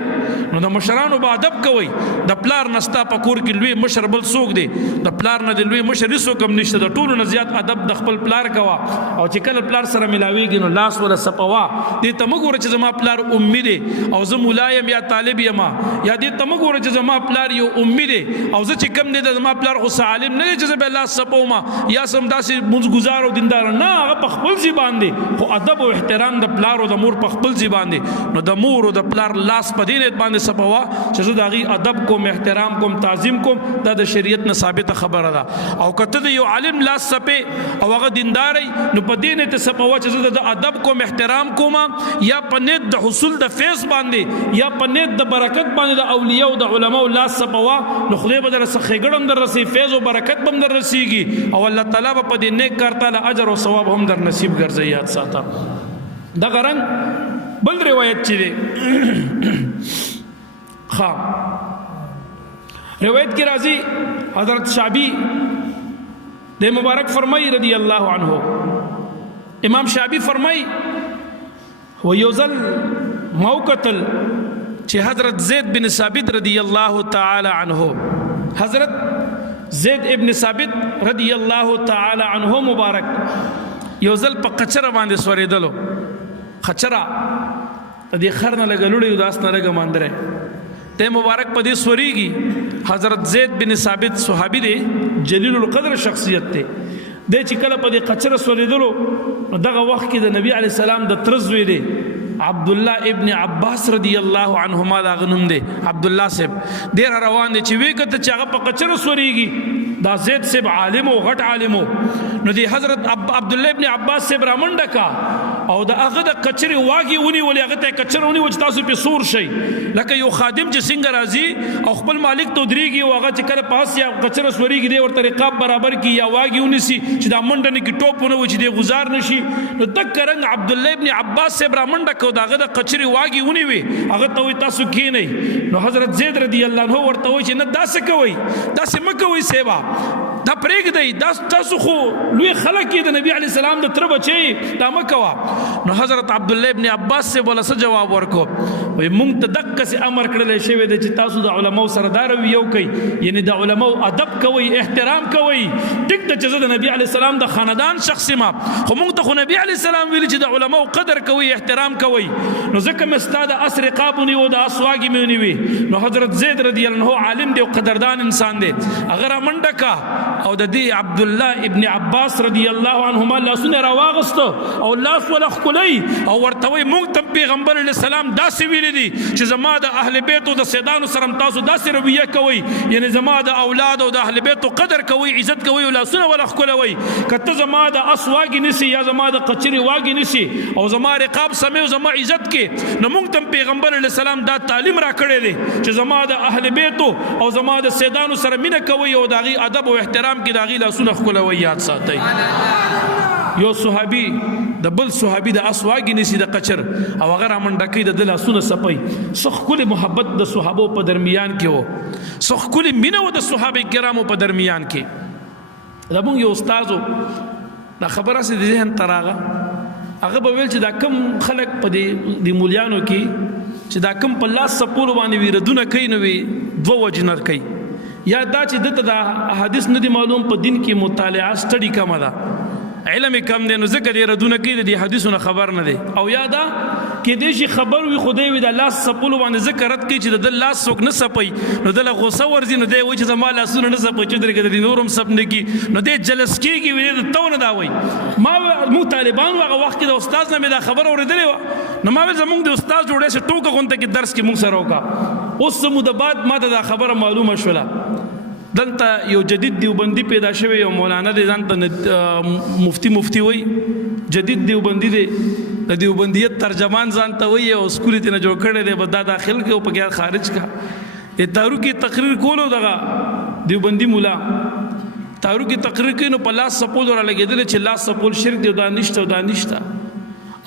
نو د مشرانو به ادب کوئ د پلار نه ستا په کور کې لوی مشر بل څوک دی د پلار نه د لوی مشر هېڅوک هم نشته د ټولو نه زیات ادب د خپل پلار کوه او چې کله پلار سره ملاویږي نو لاس ولا سپوه دې ته مه ګوره چې زما پلار امي دی او زه ملا یم یا طالب یم یا دې ته مه ګوره چې زما پلار یو امي دی او زه چې کم دی د زما پلار خو عالم نه دی چې زه به لاس سپوم یا سم داسې مونځګزار او دیندار نه هغه په خپل زبان دی خو ادب او احترام د پلار او د مور په خپل زبان دی نو د مور او د پلار لاس په دې نیت باندې سپوه چې زه د هغې ادب کوم احترام کوم تعظیم کوم دا د شریعت نه ثابته خبره ده او که ته د یو عالم لاس سپې او هغه دیندار نو په دې نیت سپوه چې زه د ادب کوم احترام کوم یا په نیت د حصول د فیض باندې یا په نیت د برکت باندې د اولیاء او د علماء لاس سپوه نو خدای به در څخه ښېګړه هم در رسي فیض او برکت به هم در رسیږي او الله تعالی به په دې نیک کار تعالی اجر او ثواب هم در نصیب ګرځوي یاد ساته دغه رنګ بل روایت چې دی روایت کې راځي حضرت شعبی د مبارک فرمای رضی الله عنه امام شعبی فرمای و یو ځل موقتل چې حضرت زید بن ثابت رضی الله تعالی عنه حضرت زید ابن ثابت رضی الله تعالی عنه مبارک یو ځل په قچره باندې سوریدلو خچره دې خر نه لګلوړي داس نه لګ ماندره ته مبارک په دې سوريږي حضرت زید بن ثابت صحابي دی جلیل القدر شخصیت دی د چې کله په دې قچره سوریدلو دغه وخت کې د نبی علی السلام د ترزوی دی عبد الله ابن عباس رضی الله عنهما دا غنوم دی عبد الله صاحب ډیر روان دی چې وی کته چې هغه په قچره سوريږي دا زید صاحب عالم او غټ عالم نو دی حضرت عبد الله ابن عباس صاحب رامنډه کا او د هغه د کچري واګي ونی ولې هغه ته کچر ونی و چې تاسو په سور شي لکه یو خادم چې څنګه راځي او خپل مالک ته دريږي او هغه چې کله پاس یا کچر سوريږي دی ورته رقاب برابر کی یا واګي ونی سي چې دا منډه نه کی ټوپونه و چې دی گزار نشي نو تکرنګ عبد الله ابن عباس سے برا منډه کو داغه د کچري واګي ونی وي هغه ته تاسو کی نه نو حضرت زید رضی الله عنه ورته وای چې نه داسه کوي داسه مکوي سیوا دا پرېګ دی دا تاسو خو لوی خلک د نبی علی السلام د تر بچي دا مکوا نو حضرت عبد الله ابن عباس سے بوله څه جواب ورکو وای مونږ ته دغه سي امر کړل شوی دی چې تاسو د علماو سره دا رویو کوي یعنی د علماو ادب کوي احترام کوي ټیک د چې د نبی علی السلام د خاندان شخص ما خو مونږ ته خو نبی علی السلام ویل چې د علماو قدر کوي احترام کوي نو ځکه مستاد اسر رقابونی او د اسواګي مونی وي نو حضرت زید رضی الله عنه عالم دی او قدردان انسان دی اگر منډه کا او د دې عبد الله ابن عباس رضی الله عنهما لاسونه راواغست او لاس ولا خلای او ورته وي مونږ ته پیغمبر علی السلام داسې ویل دي چې زما د اهل بیت او د سیدانو سره تاسو داسې رویه کوي یعنی زما د اولاد او د اهل بیت قدر کوي عزت کوي او لاسونه ولا خلوي کته زما د اسواګ نسی یا زما د قچری واګ نسی او زما رقاب سمې او زما عزت کې نو مونږ ته پیغمبر علی السلام دا تعلیم را کړی دی چې زما د اهل بیت او زما د سیدانو سره مینه کوي او داغي ادب او احترام کې داغي لاسونه خلوي یاد ساتي یو صحابي د بل صحابي د اسواګ نسی د قچر او هغه منډکې د لاسونه سپي سخ کل محبت د صحابو په درمیان کې وو سخ کل مینه و د صحابه کرامو په درمیان کې زموږ یو استادو دا خبره سي د ذهن تراغه هغه به ویل چې دا کم خلک په دې مولیانو کې چې دا کم په لاس سپول باندې ویردونه کوي نو وی دوه وجنر کوي یا دا چې دته دا حدیث نه دی معلوم په دین کې مطالعه سټډي کم ده علم کم دی نو ځکه دې ردونه کوي د حدیثونو خبر نه دی او یا دا کې دې شي خبر وي خدای وي د لاس سپول باندې ذکر رات کوي چې د لاس څوک نه سپي نو د غوسه ورځي نو دی وایي چې زما لاسونه نه سپي چې درګه د نورم سپ نه کی نو دې جلس کیږي وي د تونه دا وایي ما مو طالبان هغه وخت کې د استاد نه دا خبر اوریدلې و نو ما زمونږ د استاد جوړه سه ټوکه غونته کې درس کې مونږ سره وکا اوس سمو د بعد ما دا خبره معلومه شوله دلته یو جدید دیوبندی پیدا شوی یو مولانا دی ځان مفتی وای جدید دیوبندی دی د دیوبندیت ترجمان ځان ته وای او سکول ته نه جوړ کړی دی بدا داخل کې او په خارج کا تارو کی تقریر کولو دغه دیوبندی مولا تارو کی تقریر کینو په لاس سپول را لګیدل چې لاس سپول شرک دی دا نشته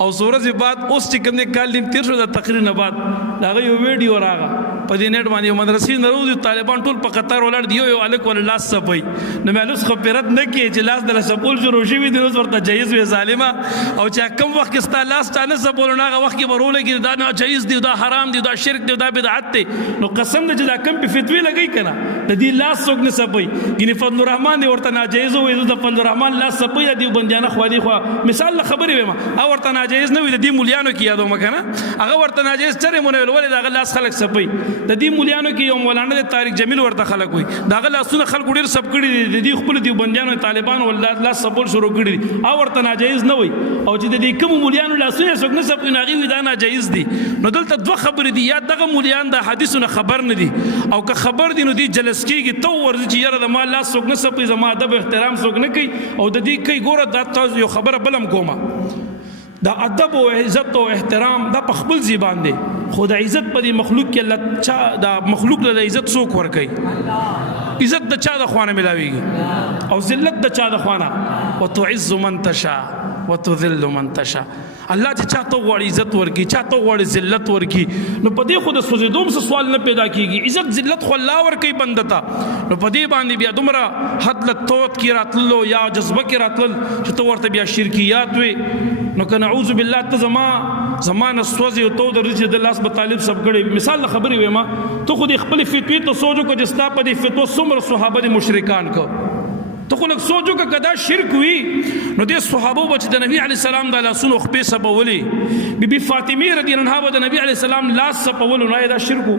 او سورځ بعد اوس چې کوم کال نیم تیر شو د تقریر نه بعد دا یو ویډیو راغی په دې نت باندې مدرسې نه روزي طالبان ټول په قطار ولر دی یو الک ول لاس سپي نو مالوس خو پیرت نه کی چې لاس د سپول شروع شي وي د اوس ورته جایز وي ظالما او چې کوم وخت کې ستا لاس تا نه سپول نه هغه وخت کې ورول کې دا نه جایز دی دا حرام دی دا شرک دی دا بدعت دی نو قسم دې چې دا کم په فتوی لګی کنه د دې لاس څوک نه سپي ګینه فضل الرحمن دی ورته ناجایز وي د فضل الرحمن لاس سپي دی بندیانه خو دی خو مثال خبرې وي ما او ورته ناجایز نه وي د دې مولیانو کې یادو مکنه هغه ورته ناجایز چرې مونږ ولې دا لاس خلک سپي د دې مولیانو کې یو مولانا د طارق جمیل ورته خلک وي دا لاسونه خلک ډیر سب کړي دي د خپل دیوبندیانو طالبان ولادت لاس سپول شروع کړي او ورته ناجایز نه وي او چې د دې کوم مولیانو لاسونه څوک نه سب نه غوي دا ناجایز دي نو دلته دوه خبرې دي یا دغه مولیان د حدیثونو خبر نه دي او که خبر دي نو دي جلس کېږي تو ورځي چې یاره د ما لاس څوک نه سپي زما ادب احترام څوک نه کوي او د دې کوي ګوره دا تاسو یو خبره بلم کومه دا ادب او عزت او احترام دا په خپل زبان دی خو د عزت په مخلوق کې الله چا دا مخلوق له عزت څوک ور کوي عزت د چا د خوانه ملاويږي او ذلت د چا د خوانه وتعز من تشاء وتذل من تشاء الله چې چاته غوړي عزت ورکی چاته غوړي ذلت ورکی نو په دې خو د سوزیدوم څه سوال نه پیدا کیږي عزت ذلت خو الله ورکی بندتا نو په دې باندې بیا دومره حد له توت کی راتلو یا جذبه کی راتل چې تو ورته بیا شرکیات وي نو که نعوذ بالله ته زمانه سوځي او تو د رجل الله سب طالب سب کړي مثال خبرې وې ما تو خو د خپل فتوی ته سوچو کو جستا په دې فتوا څومره صحابه د مشرکان کو تو خو لږ سوچو که کدا شرک وي نو دې صحابه بچ د نبی علی السلام د لاسونو خپې سپولي بی بی فاطمه رضی الله عنها د نبی علی السلام لاس سپولو نه دا شرک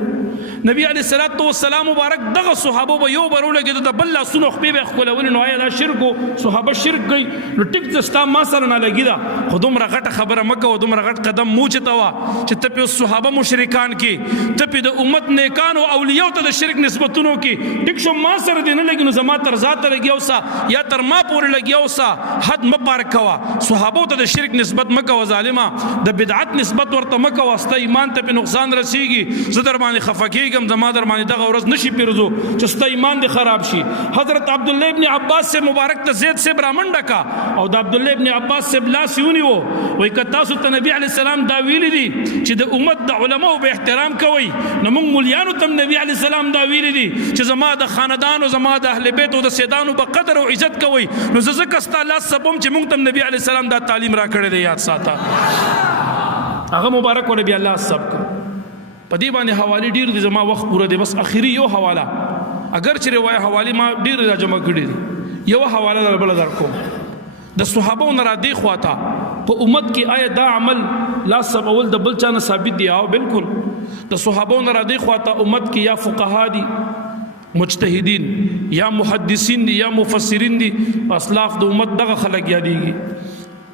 نبی علیہ الصلوۃ والسلام مبارک دغه صحابه به یو برولګي د بل لاسونو خپې به خپلول نو آیا دا شرک صحابه شرک کوي نو ټیک دستا ما سره نه لګی دا خودم رغټ خبره مکه او دوم رغټ قدم موچتا وا چې ته په صحابه مشرکان کې ته په د امت نیکان او اولیاء ته د شرک نسبتونو کې ټیک شو ما سره دین لګي نو زما تر ذات لګي اوسا یا تر ما پور لګي اوسا حد مپار کوا صحابه ته د شرک نسبت مکه او ظالما د بدعت نسبت ورته مکه واسطه ایمان ته په نقصان رسیږي زدر باندې خفقېږم زما در باندې دغه ورځ نشي پیرزو چې ستا ایمان دې خراب شي حضرت عبدالله ابن عباس سے مبارک ته زید سے برامنډه کا او د عبدالله ابن عباس سے لاس یونیو وای کتا سو ته نبی علی السلام دا ویلی دي چې د امت د علماو به احترام کوي نو موږ مولیانو تم نبی علی السلام دا ویلی دي چې زما د خاندان او زما د اهل بیت او د سیدانو په قدر او عزت کوي نو زکه ستا لاس سبم چې موږ تم نبی علی السلام دا تعلیم را کړی دی یاد ساته هغه مبارک ور بیا الله سب کو پدی باندې حواله ډیر دي زما وخت پوره دی بس اخیری یو حواله اگر چې روایت حواله ما ډیر را جمع کړی دي یو حواله در بل در کوم د صحابو نه را دی خواتا په امت کې آیا دا عمل لا سبول د بل چا نه ثابت دی او بالکل د صحابو نه را دی خواتا امت کې یا فقها دي مجتهدین یا محدثین دي یا مفسرین دي اسلاف د امت دغه خلک یادېږي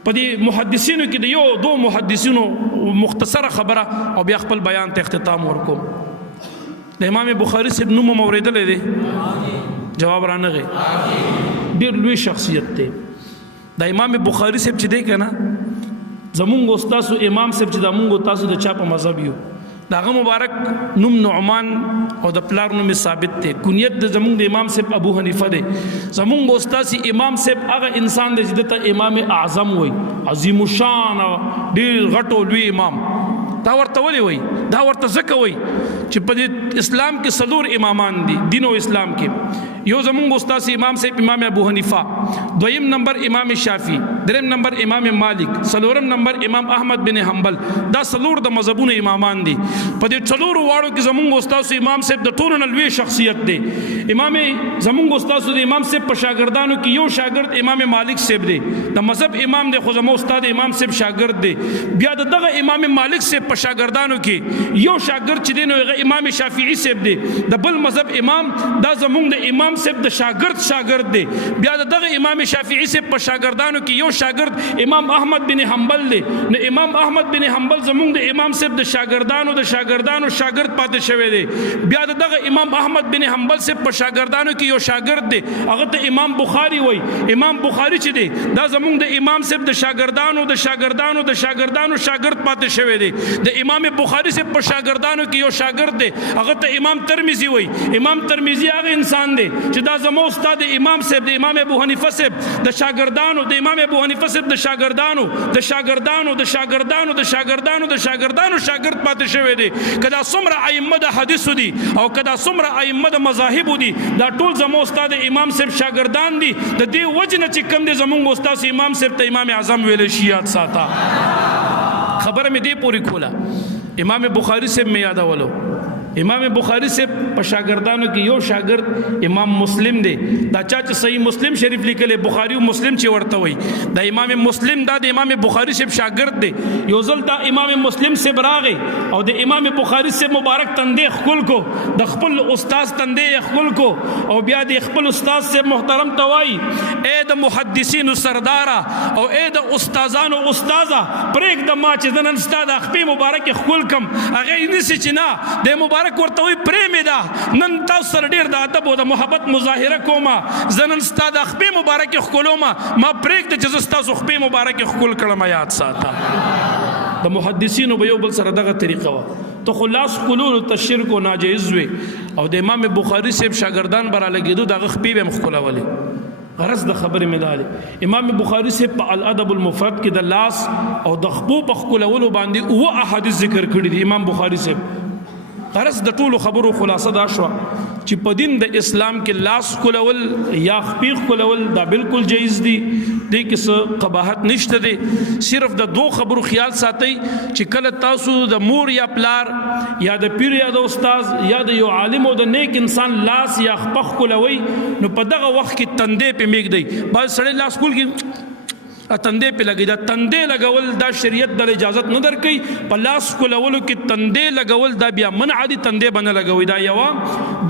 پدې محدثینو کې د یو دو محدثینو مختصره خبره او بیا خپل بیان ته اختتام ورکوم د امام بخاری صاحب نوم موریدل دی جواب را نغی ډیر لوی شخصیت دی د امام بخاری صاحب چې دی کنه زمونږ استاد امام صاحب چې د مونږ تاسو د چا په مذهب یو داغه مبارک نوم نعمان او د پلار نوم ثابت دی کنیت د زمونږ د امام صاحب ابو حنیفه دی زمونږ استاد امام صاحب هغه انسان دی چې ته امام اعظم وای عظیم الشان ډیر غټو لوی امام دا ورته ولي وای دا ورته زکه وای چې په اسلام کې صدور امامان دي دین او اسلام کې یو زمونږ استاد امام صاحب امام ابو حنیفه دویم نمبر امام شافعی دریم نمبر امام مالک څلورم نمبر امام احمد بن حنبل دا څلور د مذهبونو امامان دي په دې څلورو واړو کې زمونږ استاد امام صاحب د ټولو نه لوی شخصیت دی امام زمونږ استاد د امام صاحب په شاګردانو کې یو شاګرد امام مالک صاحب دی د مذهب امام دی خو زموږ استاد امام صاحب شاګرد دی بیا دغه امام مالک صاحب په شاګردانو کې یو شاګرد چې دی نو امام شافعی صاحب دی د بل مذهب امام دا زمونږ د امام صاحب د شاګرد دی بیا دغه امام شافعی صاحب په شاګردانو کې یو شاګرد امام احمد بن حنبل دی نو امام احمد بن حنبل زمونږ د امام صاحب د شاګردانو شاګرد پاتې شوی دی بیا دغه امام احمد بن حنبل صاحب په شاګردانو کې یو شاګرد دی هغه ته امام بخاری وای امام بخاری چې دی دا زمونږ د امام صاحب د شاګردانو شاګرد پاتې شوی دی د امام بخاری صاحب په شاګردانو کې یو شاګرد دی هغه ته امام ترمذی وای امام ترمذی هغه انسان دی چې دا زموږ استاد امام صاحب د امام ابو حنیفه صاحب د شاګردانو د امام ابو حنیفه صاحب د شاګردانو شاګرد پاتې شوی دی کدا څومره ائمه د حدیث دي او کدا څومره ائمه د مذاهب دي دا ټول زموږ استاد امام صاحب شاګردان دي د دې وجنه چې کم دي زموږ استاد امام صاحب ته امام اعظم ویل شي یاد ساته خبره مې دی پوری کوله امام بخاری صاحب مې یادولو امام بخاری سے په شاګردانو کې یو شاګرد امام مسلم دی دا چا چې صحیح مسلم شریف لیکلې بخاری او مسلم چې ورته وي دا امام مسلم دا د امام بخاری سے شاګرد دی یو ځل دا امام مسلم سے براغه او د امام بخاری سے مبارک تندې خپل کو د خپل استاد تندې خپل کو او بیا د خپل استاد سے محترم توای اے د محدثین سردارا او اے د استادانو استادا پرېګ د ما چې نن استاد خپل مبارک خپل کم هغه نسی چې نه د مبارک ورته وي پرېمې ده نن تاسو سره ډېر د ادب او د محبت مظاهره کومه زه نن ستا د خپې مبارکې ښکلومه ما پرېږده چې زه ستاسو خپې مبارکې ښکل کړم یاد ساته د محدثینو به یو بل سره دغه طریقه وه ته خو لاس ښکلولو ته شرک و ناجایز وي او د امام بخاري صاحب شاګردان به رالګېدو د هغه خپې به یې ښکلولې غرض د خبرې مې دا دی امام بخاري صاحب په الادب المفرد کې د لاس او د خپو په ښکلولو باندې اووه احادیث ذکر کړي دي امام بخاري صاحب غرض د ټولو خبرو خلاصه دا شوه چې په دین د اسلام کې لاس کولول یا خپې کولول دا بالکل جایز دي دې کې څه قباحت نشته دی صرف د دو خبرو خیال ساتئ چې کله تاسو د مور یا پلار یا د پیر یا د استاد یا د یو عالم او د نیک انسان لاس یا خپخ کولوي نو په دغه وخت کې تندې په میګ دی بعض سړی لاس کول کې تندې په لګي دا تندې لګول دا شریعت د اجازت نه درکې په لاس کولولو کې تندې لګول دا بیا منع دي تندې باندې لګوي دا یو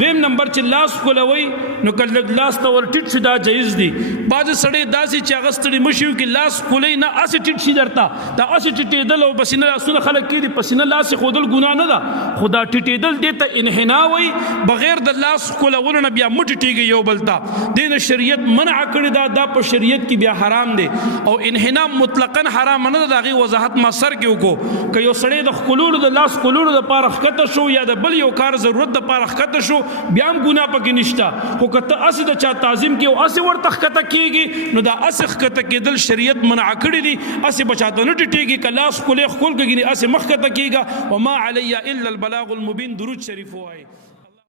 دویم نمبر چې لاس کولوي نو کله لاس ته ور ټیټ شي دا جایز دي باز سړی داسې چې اغستړي مشیو کې لاس کولای نه اس ټیټ شي درته دا اس ټیټېدل او پسینه لاسونه خلک کې دي پسینه لاس خودل ګناه نه ده خدا ټیټېدل دې ته انحنا وي بغیر د لاس کولولو نه بیا مټ ټیږي یو بلتا دین شریعت منع کړی دا په شریعت کې بیا حرام دي او انحنا مطلقاً حرام نه ده دغه وضاحت ما سر کې وکړو که یو سړی د خلولو د لاس کولولو د پاره خطه شو یا د بل یو کار ضرورت د پاره خطه شو بیا هم ګناه پکې نشته خو کته اس د چا تعظیم کې او اس ورته خطه کیږي نو دا اس خطه کېدل شریعت منع کړی دي اس بچاته نه ټیږي که لاس کولې خول کېږي اس مخ خطه کیږي وما علی الا البلاغ المبین درود شریف وایي